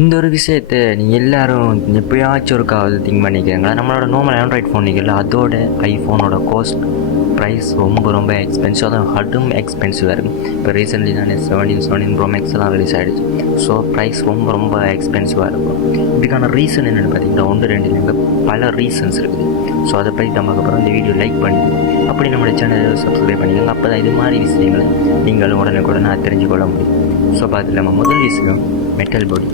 இந்த ஒரு விஷயத்தை நீங்கள் எல்லோரும் எப்பயாச்சும் ஒருக்காவது திங்க் பண்ணிக்கிறீங்களா? நம்மளோட நார்மல் ஆண்ட்ராய்ட் ஃபோன் இருக்குல்ல, அதோட ஐஃபோனோட ப்ரைஸ் ரொம்ப எக்ஸ்பென்சிவ், அதுவும் ஹட்டும் எக்ஸ்பென்சிவாக இருக்கும். இப்போ ரீசெண்ட்லி தானே 17 ப்ரோ மேக்ஸ் எல்லாம் ரிலீஸ் ஆகிடுச்சு. ஸோ ப்ரைஸ் ரொம்ப எக்ஸ்பென்சிவாக இருக்கும். இதுக்கான ரீசன் என்னென்னு பார்த்தீங்கன்னா 1-2 இல்லை, பல ரீசன்ஸ் இருக்குது. ஸோ அதை பற்றி நம்ம அப்புறம் இந்த வீடியோ லைக் பண்ணி அப்படி நம்மளோட சேனலை சப்ஸ்கிரைப் பண்ணிக்கோங்க. அப்போ தான் இது மாதிரி விஷயங்களை நீங்களும் உடனே தெரிஞ்சுக்கொள்ள முடியும். ஸோ பார்த்து நம்ம முதல் விஷயம் மெட்டல் பாடி.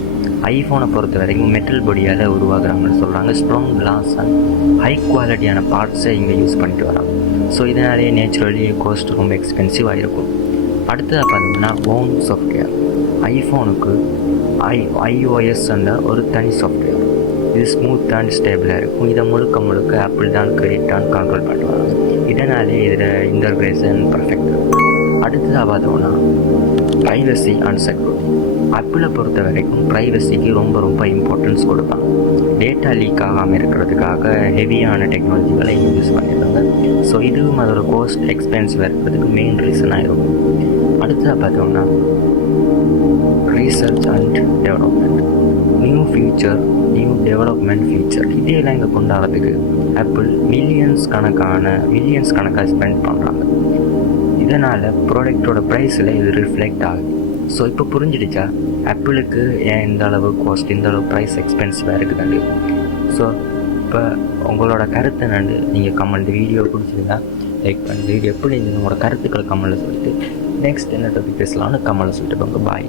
ஐஃபோனை பொறுத்த வரைக்கும் மெட்டல் பாடியால் உருவாக்குறாங்கன்னு சொல்கிறாங்க. ஸ்ட்ராங் கிளாஸ் அண்ட் ஹை குவாலிட்டியான பார்ட்ஸை இங்கே யூஸ் பண்ணிட்டு வராங்க. ஸோ இதனாலே நேச்சுரலி காஸ்ட் ரொம்ப எக்ஸ்பென்சிவாக இருக்கும். அடுத்ததாக பார்த்தீங்கன்னா ஓன் சாஃப்ட்வேர். ஐஃபோனுக்கு iOS என்ற ஒரு தனி சாஃப்ட்வேர். இது ஸ்மூத் அண்ட் ஸ்டேபிளாக இருக்கும். இதை முழுக்க ஆப்பிள் தான் கிரியேட் அண்ட் கண்ட்ரோல் பண்ணுவாங்க. இதனாலே இதில் இன்டர்கிரேஷன் பர்ஃபெக்ட். அடுத்ததாக பார்த்தோம்னா ப்ரைவசி அண்ட் செக்யூரிட்டி. ஆப்பிளை பொறுத்த வரைக்கும் ப்ரைவசிக்கு ரொம்ப இம்பார்ட்டன்ஸ் கொடுப்பாங்க. டேட்டா லீக் ஆகாமல் இருக்கிறதுக்காக ஹெவியான டெக்னாலஜிகளை யூஸ் பண்ணிடுறாங்க. ஸோ இதுவும் அதோட காஸ்ட் எக்ஸ்பென்சிவாக இருக்கிறதுக்கு மெயின் ரீசனாக இருக்கும். அடுத்ததாக பார்த்தோம்னா research and development. New development feature இதெல்லாம் இங்கே கொண்டாடுறதுக்கு ஆப்பிள் மில்லியன்ஸ் கணக்காக ஸ்பெண்ட் பண்ணுறாங்க. இதனால் ப்ராடக்டோட ப்ரைஸில் இது ரிஃப்ளெக்ட் ஆகுது. ஸோ இப்போ புரிஞ்சிடுச்சா ஆப்பிளுக்கு ஏன் இந்த அளவு காஸ்ட், இந்த அளவு ப்ரைஸ் எக்ஸ்பென்சிவாக இருக்குதுண்டு. ஸோ இப்போ உங்களோட கருத்தை நீங்கள் வீடியோ பிடிச்சிருந்தா லைக் பண்ணி வீடியோ எப்படி உங்களோட கருத்துக்களை கமெண்ட்டில் சொல்லிட்டு நெக்ஸ்ட் என்ன டாபிக் பேசலாம்னு கமெண்ட்டில் சொல்லிட்டு போங்க. பாய்.